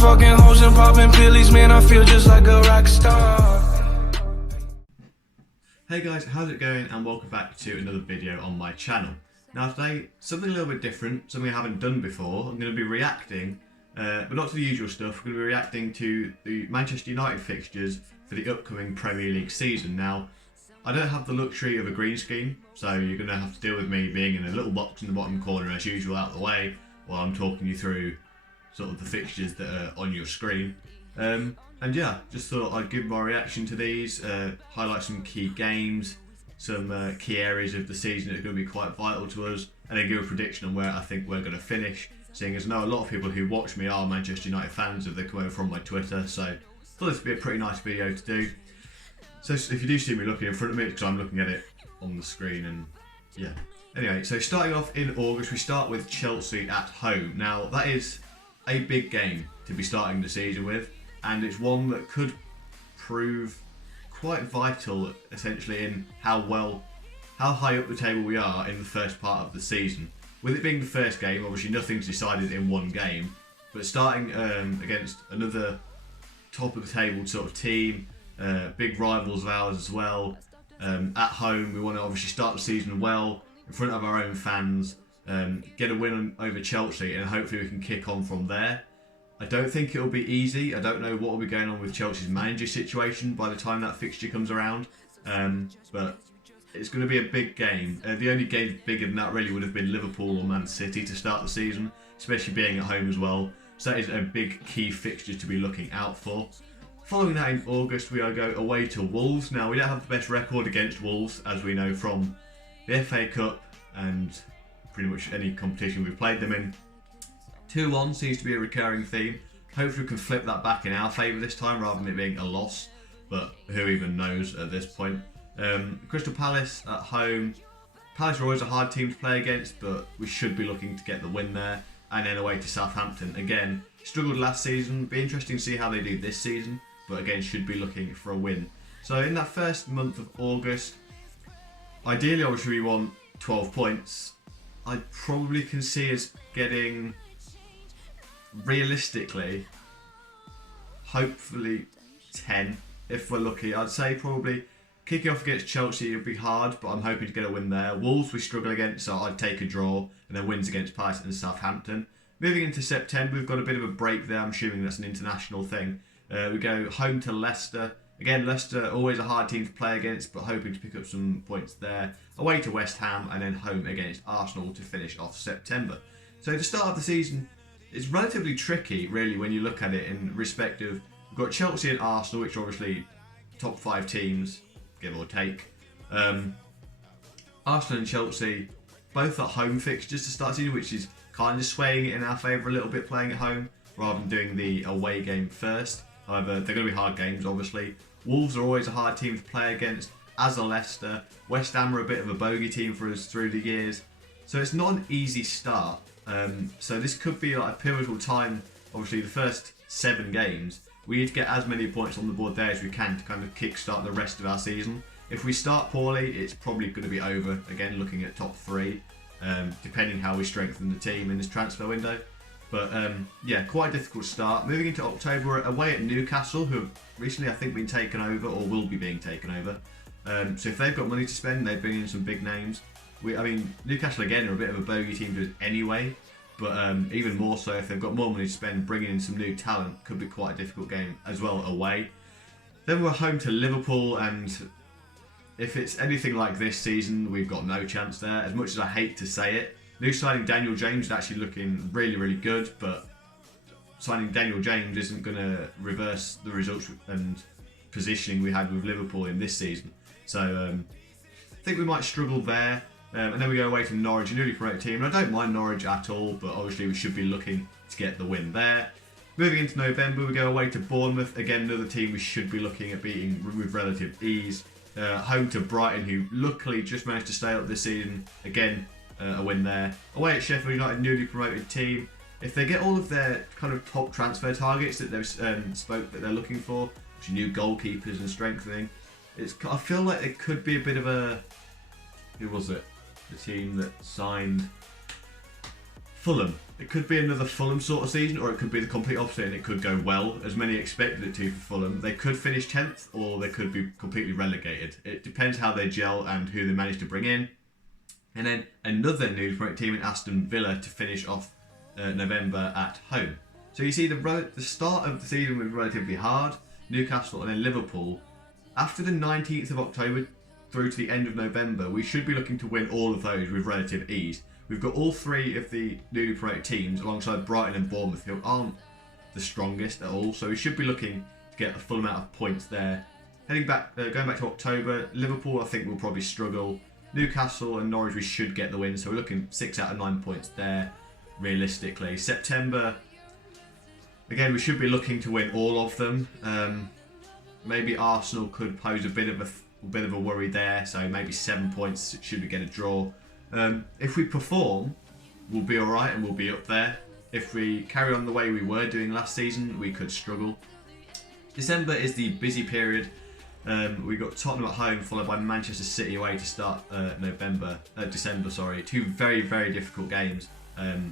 fucking hoes and popping pillies, man, I feel just like a rock star. Hey guys, how's it going, and welcome back to another video on my channel. Now today, something a little bit different, something I haven't done before. I'm going to be reacting, but not to the usual stuff. We're going to be reacting to the Manchester United fixtures for the upcoming Premier League season. Now, I don't have the luxury of a green screen, so you're going to have to deal with me being in a little box in the bottom corner as usual out of the way while I'm talking you through sort of the fixtures that are on your screen. And yeah, just thought I'd give my reaction to these, highlight some key games, some key areas of the season that are going to be quite vital to us, and then give a prediction on where I think we're going to finish, seeing as I know a lot of people who watch me are Manchester United fans if they come over from my Twitter, so I thought this would be a pretty nice video to do. So if you do see me looking in front of me, because I'm looking at it on the screen, and yeah. Anyway, so starting off in August, we start with Chelsea at home. Now, that is a big game to be starting the season with, and it's one that could prove quite vital, essentially, in how high up the table we are in the first part of the season. With it being the first game, obviously nothing's decided in one game, but starting against another top of the table sort of team, big rivals of ours as well, at home, we want to obviously start the season well, in front of our own fans, get a win over Chelsea, and hopefully we can kick on from there. I don't think it'll be easy. I don't know what will be going on with Chelsea's manager situation by the time that fixture comes around, but it's going to be a big game. The only game bigger than that really would have been Liverpool or Man City to start the season, especially being at home as well. So that is a big key fixture to be looking out for. Following that in August, we go away to Wolves. Now, we don't have the best record against Wolves, as we know from the FA Cup and pretty much any competition we've played them in. 2-1 seems to be a recurring theme. Hopefully we can flip that back in our favour this time rather than it being a loss, but who even knows at this point. Crystal Palace at home. Palace are always a hard team to play against, but we should be looking to get the win there. And then away to Southampton. Again, struggled last season. Be interesting to see how they do this season, but again should be looking for a win. So in that first month of August, ideally obviously we want 12 points. I probably can see us getting, realistically, hopefully 10 if we're lucky. I'd say probably kicking off against Chelsea would be hard, but I'm hoping to get a win there. Wolves we struggle against, so I'd take a draw, and then wins against Palace and Southampton. Moving into September, we've got a bit of a break there. I'm assuming that's an international thing. We go home to Leicester. Again, Leicester, always a hard team to play against, but hoping to pick up some points there. Away to West Ham, and then home against Arsenal to finish off September. So the start of the season is relatively tricky, really, when you look at it in respect of, we've got Chelsea and Arsenal, which are obviously top 5 teams, give or take. Arsenal and Chelsea, both at home fixtures to start the season, which is kind of swaying it in our favour a little bit, playing at home, rather than doing the away game first. However, they're going to be hard games, obviously. Wolves are always a hard team to play against, as are Leicester. West Ham are a bit of a bogey team for us through the years. So it's not an easy start. So this could be like a pivotal time. Obviously, the first 7 games, we need to get as many points on the board there as we can to kind of kickstart the rest of our season. If we start poorly, it's probably going to be over. Again, looking at top 3, depending how we strengthen the team in this transfer window. But yeah, quite a difficult start. Moving into October, we're away at Newcastle, who have recently, I think, been taken over or will be being taken over. So if they've got money to spend, they bring in some big names. I mean, Newcastle again are a bit of a bogey team to us anyway, but even more so if they've got more money to spend, bringing in some new talent could be quite a difficult game as well away. Then we're home to Liverpool, and if it's anything like this season, we've got no chance there. As much as I hate to say it, new signing Daniel James is actually looking really, really good, but signing Daniel James isn't going to reverse the results and positioning we had with Liverpool in this season. So I think we might struggle there. And then we go away to Norwich, a newly promoted team. And I don't mind Norwich at all, but obviously we should be looking to get the win there. Moving into November, we go away to Bournemouth. Again, another team we should be looking at beating with relative ease. Home to Brighton, who luckily just managed to stay up this season. Again, a win there. Away at Sheffield United, newly promoted team. If they get all of their kind of top transfer targets that they've spoke that they're looking for, which are new goalkeepers and strengthening, I feel like it could be a bit of a... Who was it? The team that signed Fulham. It could be another Fulham sort of season, or it could be the complete opposite and it could go well, as many expected it to for Fulham. They could finish 10th, or they could be completely relegated. It depends how they gel and who they manage to bring in. And then another newly promoted team in Aston Villa to finish off November at home. So you see the start of the season was relatively hard. Newcastle and then Liverpool. After the 19th of October through to the end of November, we should be looking to win all of those with relative ease. We've got all three of the newly promoted teams alongside Brighton and Bournemouth, who aren't the strongest at all, so we should be looking to get a full amount of points there. Going back to October, Liverpool I think will probably struggle. Newcastle and Norwich we should get the win, so we're looking 6 out of 9 points there, realistically. September, again we should be looking to win all of them. Maybe Arsenal could pose a bit of a worry there, so maybe 7 points should we get a draw. If we perform, we'll be alright and we'll be up there. If we carry on the way we were doing last season, we could struggle. December is the busy period. We got Tottenham at home, followed by Manchester City away to start December. Sorry, two very, very difficult games.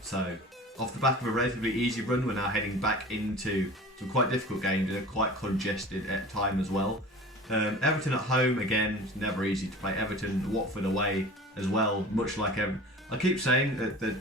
So off the back of a relatively easy run, we're now heading back into some quite difficult games and quite congested at time as well. Everton at home, again, it's never easy to play Everton. Watford away as well, much like I keep saying that there's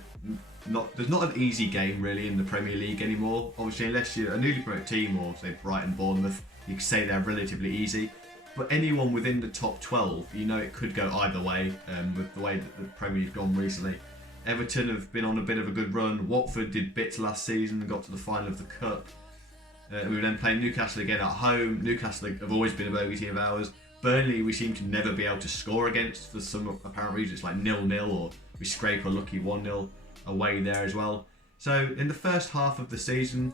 not an easy game really in the Premier League anymore. Obviously, unless you're a newly promoted team or say Brighton, Bournemouth, you can say they're relatively easy. But anyone within the top 12, you know it could go either way with the way that the Premier League's gone recently. Everton have been on a bit of a good run. Watford did bits last season and got to the final of the Cup. We were then playing Newcastle again at home. Newcastle have always been a bogey team of ours. Burnley we seem to never be able to score against for some apparent reason. It's like 0-0 or we scrape a lucky 1-0 away there as well. So in the first half of the season,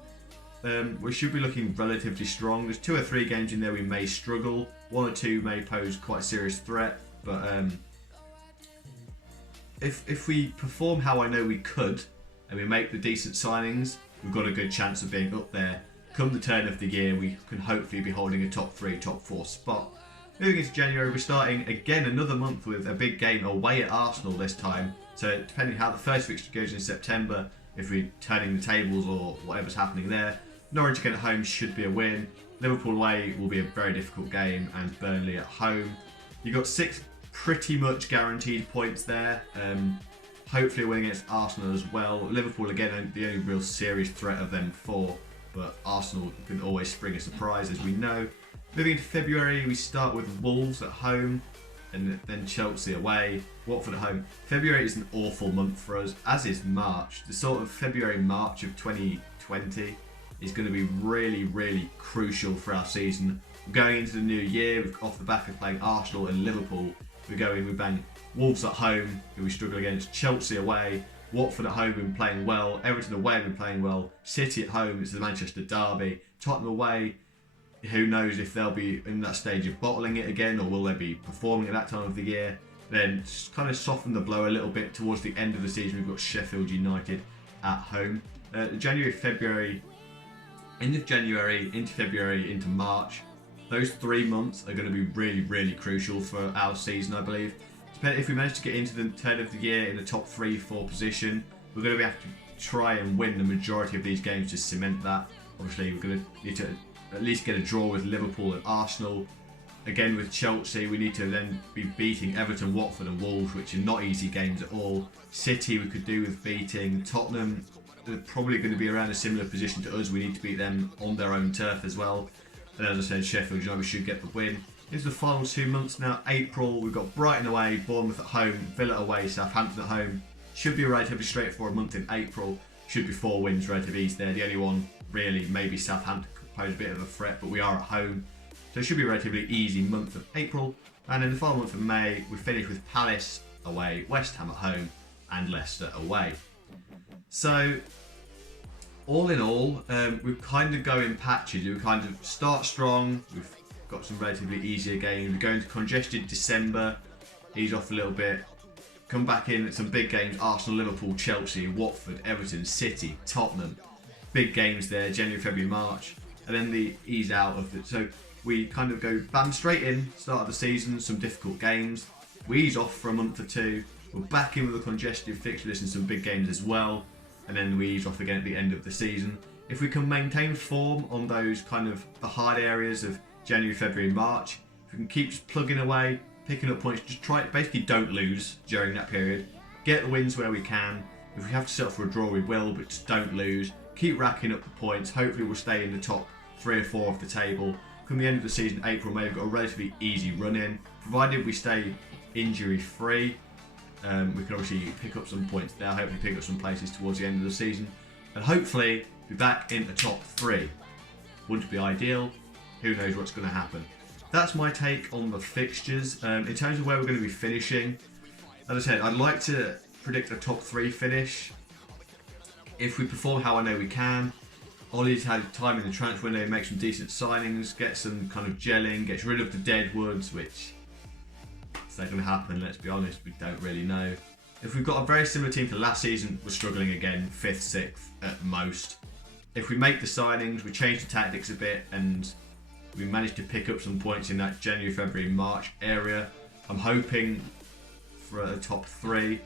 we should be looking relatively strong. There's 2 or 3 games in there we may struggle. 1 or 2 may pose quite a serious threat. But if we perform how I know we could and we make the decent signings, we've got a good chance of being up there. Come the turn of the year, we can hopefully be holding a top 3, top 4 spot. Moving into January, we're starting again another month with a big game away at Arsenal this time. So depending how the first fixture goes in September, if we're turning the tables or whatever's happening there, Norwich again at home should be a win. Liverpool away will be a very difficult game, and Burnley at home. You've got 6 pretty much guaranteed points there. Hopefully a win against Arsenal as well. Liverpool again, the only real serious threat of them 4, but Arsenal can always spring a surprise as we know. Moving into February, we start with Wolves at home and then Chelsea away, Watford at home. February is an awful month for us, as is March. The sort of February-March of 2020 is going to be really, really crucial for our season. Going into the new year, off the back of playing Arsenal and Liverpool, we bang Wolves at home, who we struggle against, Chelsea away, Watford at home, been playing well, Everton away, been playing well, City at home, it's the Manchester derby, Tottenham away, who knows if they'll be in that stage of bottling it again or will they be performing at that time of the year. Then kind of soften the blow a little bit towards the end of the season. We've got Sheffield United at home. January, February, end of January into February into March. Those 3 months are going to be really, really crucial for our season, I believe. If we manage to get into the turn of the year in the top 3-4 position, we're going to have to try and win the majority of these games to cement that. Obviously, we're going to need to at least get a draw with Liverpool and Arsenal. Again with Chelsea, we need to then be beating Everton, Watford and Wolves, which are not easy games at all. City we could do with beating. Tottenham, they're probably going to be around a similar position to us. We need to beat them on their own turf as well. And as I said, Sheffield United, we should get the win. Into the final 2 months now. April, we've got Brighton away, Bournemouth at home, Villa away, Southampton at home. Should be a relatively straightforward month in April. Should be 4 wins, relatively easy there. The only one really, maybe Southampton could pose a bit of a threat, but we are at home. So it should be a relatively easy month of April. And in the final month of May, we finish with Palace away, West Ham at home, and Leicester away. So all in all, we kind of go in patches. We kind of start strong. We've got some relatively easier games. We go into congested December, ease off a little bit. Come back in at some big games: Arsenal, Liverpool, Chelsea, Watford, Everton, City, Tottenham. Big games there, January, February, March. And then the ease out of it. So we kind of go bam straight in, start of the season, some difficult games. We ease off for a month or 2. We're back in with a congested fixture list and some big games as well. and then we ease off again at the end of the season. If we can maintain form on those kind of the hard areas of January, February, March, if we can keep just plugging away, picking up points, just try, basically don't lose during that period. Get the wins where we can. If we have to settle for a draw, we will, but just don't lose. Keep racking up the points. Hopefully we'll stay in the top 3 or 4 of the table. Come the end of the season, April, May, we've got a relatively easy run in. Provided we stay injury free, we can obviously pick up some points there, hopefully pick up some places towards the end of the season, and hopefully be back in the top 3. Wouldn't be ideal, who knows what's going to happen. That's my take on the fixtures. In terms of where we're going to be finishing, as I said, I'd like to predict a top 3 finish. If we perform how I know we can, Ollie's had time in the transfer window, make some decent signings, get some kind of gelling, gets rid of the dead woods, which is not going to happen, let's be honest, we don't really know. If we've got a very similar team to last season, we're struggling again, 5th, 6th at most. If we make the signings, we change the tactics a bit, and we manage to pick up some points in that January, February, March area, I'm hoping for a top 3.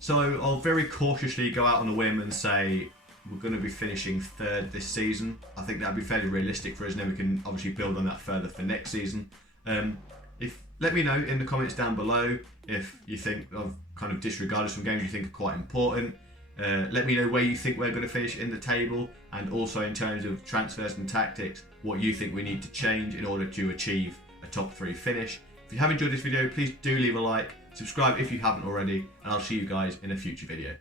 So I'll very cautiously go out on a whim and say we're going to be finishing 3rd this season. I think that would be fairly realistic for us, and then we can obviously build on that further for next season. Let me know in the comments down below if you think I've kind of disregarded some games you think are quite important. Let me know where you think we're going to finish in the table, and also in terms of transfers and tactics, what you think we need to change in order to achieve a top 3 finish. If you have enjoyed this video, please do leave a like, subscribe if you haven't already, and I'll see you guys in a future video.